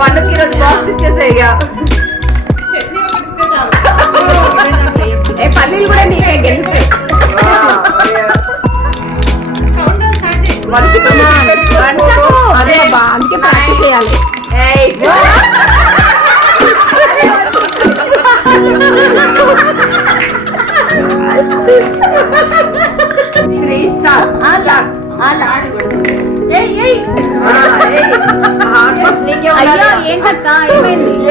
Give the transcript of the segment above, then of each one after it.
పండుగకి ఈరోజు బాక్స్ ఇచ్చేసే ఇక పల్లీలు కూడా నీకే గెలిస్తే అందుకే ప్రాక్టీస్ చేయాలి. 3 స్టార్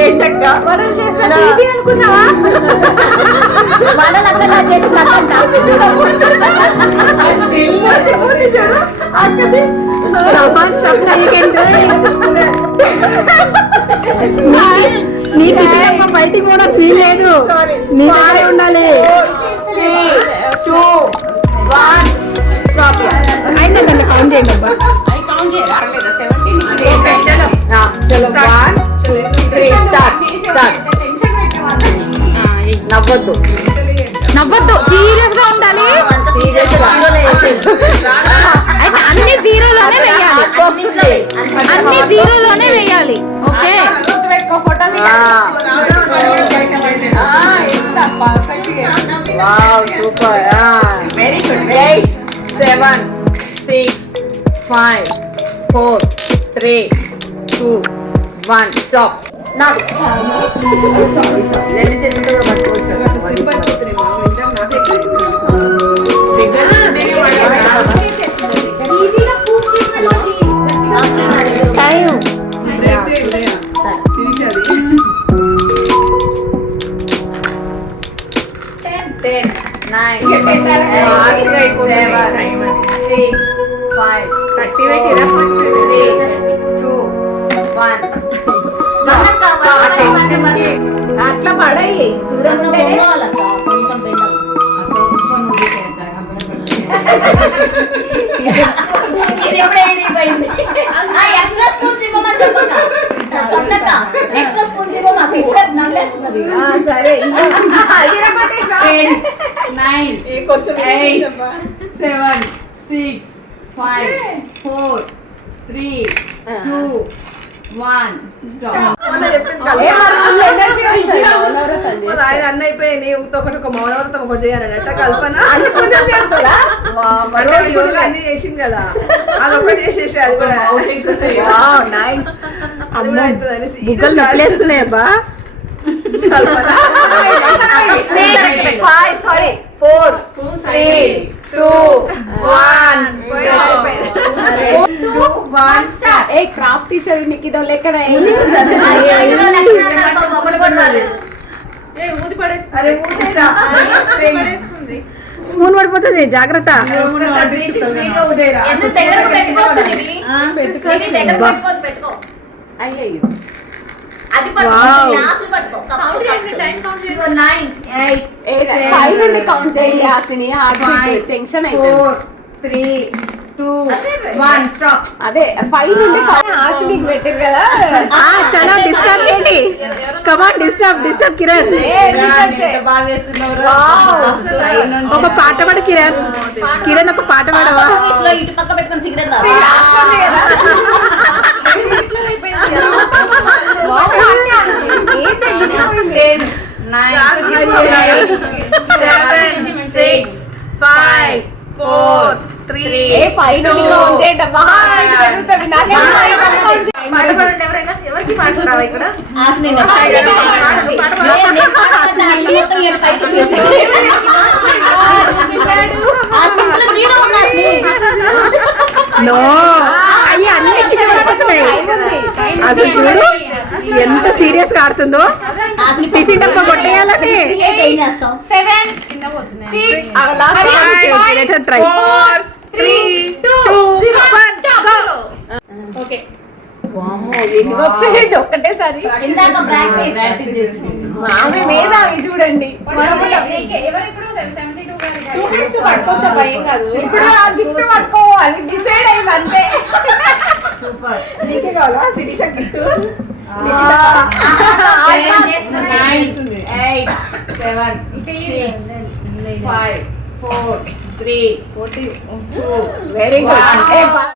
ఏంటక్క అనుకున్నావా? వడలంతా చేసి బయటికి కూడా తీయలేదు, నీకే ఉండాలి. 3, 2, 1 అయినా కౌంట్ చేయండి అబ్బా. చలో 1, 2, 3 స్టార్ట్. నవ్వద్దు, సీరియస్ గా ఉండాలి. అన్ని జీరోలోనే వేయాలి, అన్ని జీరోలోనే వేయాలి. Okay super, very good. 8, 7, 6, 5, 4, 3, 2, 1 stop. రెండు చేతులతో కూడా పట్టుకోవచ్చు. అట్లా పడాయి సరే. 9, 8, 7, 6, 5, 4, 3, 2, 1 స్టాప్. ఆయన అన్న అయిపోయి ఒకటి ఒక మౌనవ్రతం ఒకటి చేయాలన్నట్ట కల్పన అన్ని చేసింది కదా, అది ఒకటి చేసేసి అది కూడా నొప్పలేస్తున్నాయి అబ్బా. 4, 3, 2, 1 క్రాఫ్ట్ టీచర్ నిక్కిదో ఎక్కడ స్పూన్ పడిపోతుంది, జాగ్రత్త. కౌంట్ చేయాల్సింది. టెన్షన్ అయితే 4, 3, 2, 1 స్టాప్. అదే 5 నుండి హాసినికి పెట్టారు కదా. చాలా డిస్టర్బ్ చేయండి. కమాన్ డిస్టర్బ్ కిరణ్. ఒక పాట పాడు కిరణ్ ఒక పాట పాడవా? అసలు చూడు ఎంత సీరియస్ గా ఆడుతుందో. టిఫిన్ డబ్బా కొట్టేయాలని. 7, 6, 5, 4, 3, 2, 1 ఓకే. ఒక్కటేసారి ఆమె మీద అవి చూడండి. ఇప్పుడు ఆ గిఫ్ట్ పట్టుకోవాలి, డిసైడ్ అయింది అంతే. నీకే కావాలా శిరీష గిఫ్ట్? 8, 7, 6, 5, 4, 3, 2 very good.